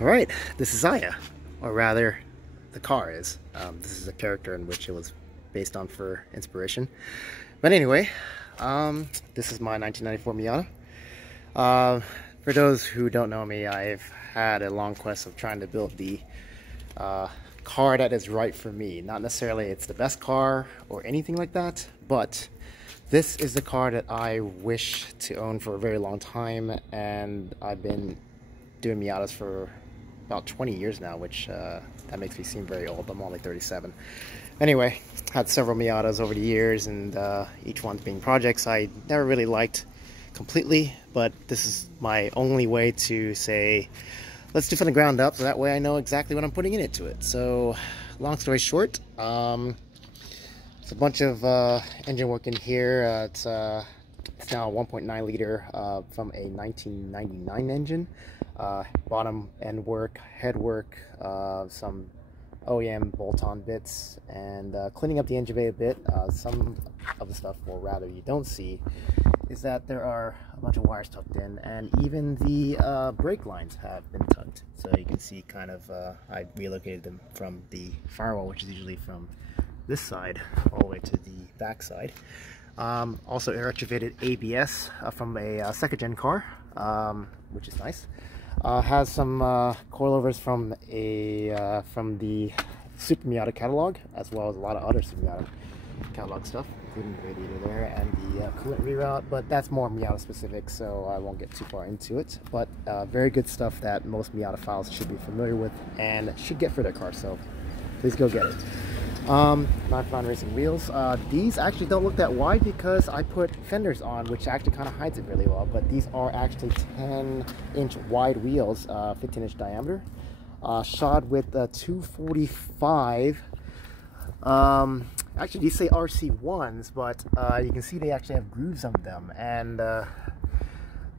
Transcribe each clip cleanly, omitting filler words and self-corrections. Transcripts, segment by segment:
Alright, this is Aya, or rather, the car is. This is a character in which it was based on for inspiration. But anyway, this is my 1994 Miata. For those who don't know me, I've had a long quest of trying to build the car that is right for me. Not necessarily it's the best car or anything like that, but this is the car that I wish to own for a very long time, and I've been doing Miatas for about 20 years now, which that makes me seem very old. I'm only 37. Anyway, had several Miatas over the years, and each one's being projects I never really liked completely, but this is my only way to say, let's do from the ground up, so that way I know exactly what I'm putting into it. So, long story short, it's a bunch of engine work in here. It's now a 1.9 liter from a 1999 engine. Bottom end work, head work, some OEM bolt-on bits, and cleaning up the engine bay a bit. Some of the stuff, or rather you don't see, is that there are a bunch of wires tucked in, and even the brake lines have been tucked. So you can see kind of, I relocated them from the firewall, which is usually from this side all the way to the back side. Also retrofitted ABS from a second gen car, which is nice. Has some coilovers from the Super Miata catalog, as well as a lot of other Super Miata catalog stuff, including the radiator there and the coolant reroute, but that's more Miata specific, so I won't get too far into it. But very good stuff that most Miata files should be familiar with and should get for their car, so please go get it. 9-9 racing wheels. These actually don't look that wide because I put fenders on, which actually kind of hides it really well, but these are actually 10-inch wide wheels, 15-inch diameter, shod with 245. Actually these say RC1s, but you can see they actually have grooves on them, and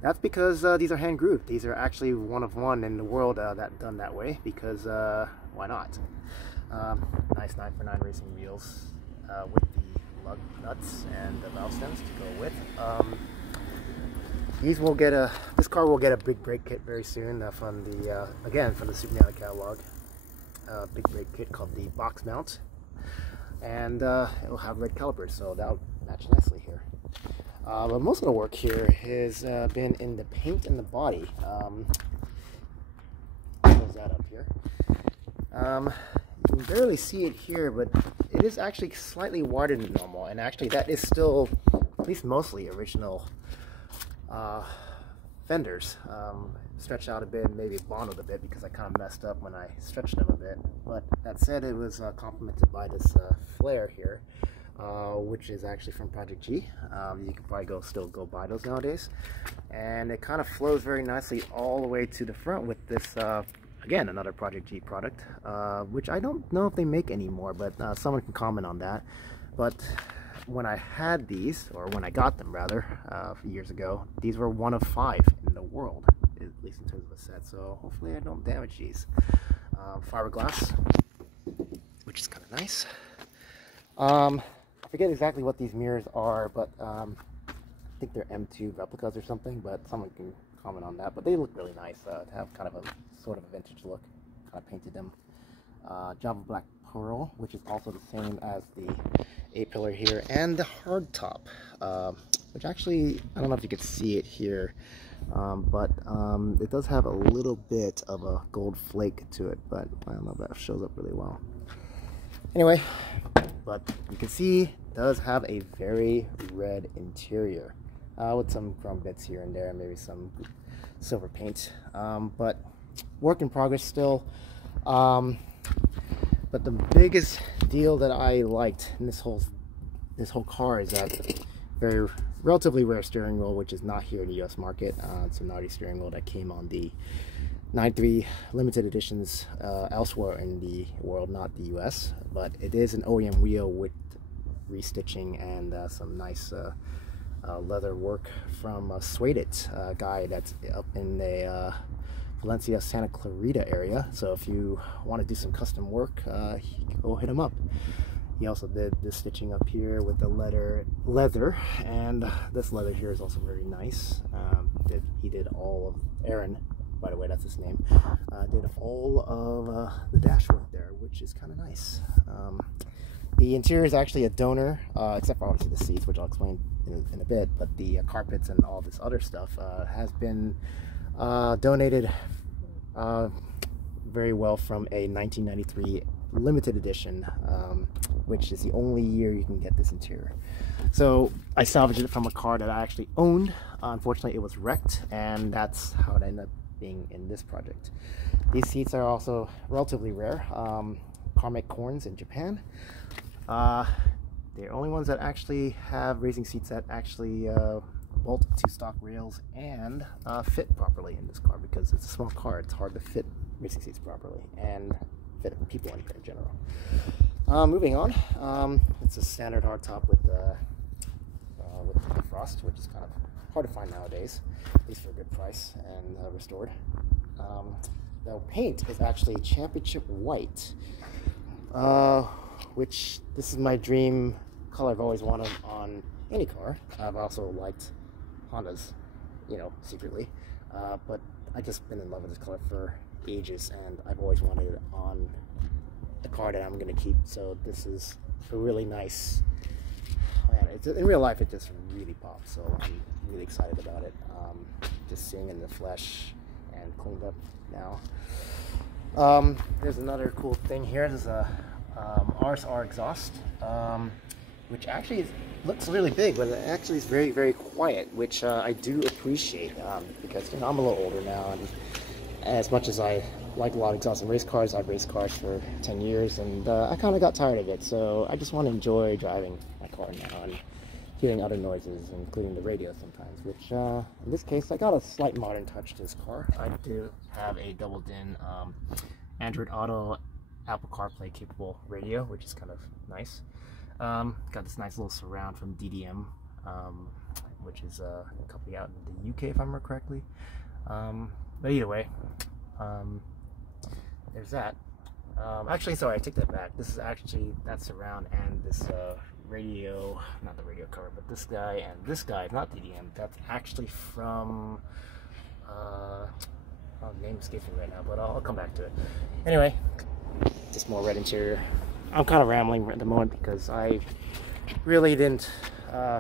that's because these are hand grooved. These are actually one of one in the world that done that way, because why not? Nice 9x9 racing wheels with the lug nuts and the valve stems to go with. This car will get a big brake kit very soon from the again from the Super Miata catalog. Big brake kit called the box mount, and it will have red calipers, so that'll match nicely here. But most of the work here has been in the paint and the body. Close that up here. You can barely see it here, but it is actually slightly wider than normal, and actually that is still, at least mostly, original fenders. Stretched out a bit, maybe bonded a bit because I kind of messed up when I stretched them a bit. But that said, it was complemented by this flare here, which is actually from Project G. You can probably still go buy those nowadays, and it kind of flows very nicely all the way to the front with this. Again, another Project G product, which I don't know if they make anymore, but someone can comment on that. But when I had these, or when I got them rather, years ago, these were one of 5 in the world, at least in terms of a set, so hopefully I don't damage these. Fiberglass, which is kind of nice. I forget exactly what these mirrors are, but I think they're M2 replicas or something, but someone can comment on that. But they look really nice to have kind of a sort of a vintage look. Kind of painted them. Java Black Pearl, which is also the same as the A-pillar here, and the hard top, which actually, I don't know if you can see it here, but it does have a little bit of a gold flake to it, but I don't know if that shows up really well. Anyway, but you can see it does have a very red interior, with some chrome bits here and there, maybe some silver paint, but work in progress still. But the biggest deal that I liked in this whole car is that relatively rare steering wheel, which is not here in the US market. It's a Nardi steering wheel that came on the 93 limited editions elsewhere in the world, not the US, but it is an OEM wheel with restitching and some nice leather work from Suede It, guy that's up in the Valencia, Santa Clarita area. So if you want to do some custom work, go hit him up. He also did this stitching up here with the leather, and this leather here is also very nice. He did all of Aaron by the way, that's his name, did all of the dash work there, which is kind of nice. The interior is actually a donor, except for obviously the seats, which I'll explain in a bit, but the carpets and all this other stuff has been donated very well from a 1993 limited edition, which is the only year you can get this interior. So I salvaged it from a car that I actually owned. Unfortunately, it was wrecked, and that's how it ended up being in this project. These seats are also relatively rare. Car make corns in Japan. They're only ones that actually have racing seats that actually bolt to stock rails and fit properly in this car, because it's a small car. It's hard to fit racing seats properly and fit people in here in general. Moving on, it's a standard hardtop with frost, which is kind of hard to find nowadays, at least for a good price and restored. The paint is actually championship white, which this is my dream color I've always wanted on any car. I've also liked Hondas, you know, secretly, but I just been in love with this color for ages, and I've always wanted it on a car that I'm going to keep. So this is a really nice, man, in real life it just really pops, so I'm really excited about it. Just seeing it in the flesh and cleaned up now. There's another cool thing here. There's a Rsr Exhaust, which actually looks really big, but it actually is very, very quiet, which I do appreciate, because, you know, I'm a little older now, and as much as I like a lot of exhaust in race cars, I've raced cars for 10 years, and I kind of got tired of it, so I just want to enjoy driving my car now and hearing other noises, including the radio sometimes, which in this case I got a slight modern touch to this car. I do have a double DIN Android Auto Apple CarPlay capable radio, which is kind of nice. Got this nice little surround from DDM, which is a company out in the UK if I remember correctly. But either way, there's that. Actually, sorry, I take that back. This is actually that surround and this radio, not the radio cover, but this guy and this guy, not DDM. That's actually from, the name escapes me right now, but I'll come back to it. Anyway, just more red interior. I'm kind of rambling at the moment because I really didn't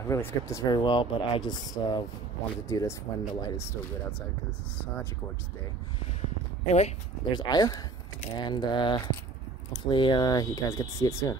really script this very well, but I just wanted to do this when the light is still good outside because it's such a gorgeous day. Anyway, there's Aya, and hopefully you guys get to see it soon.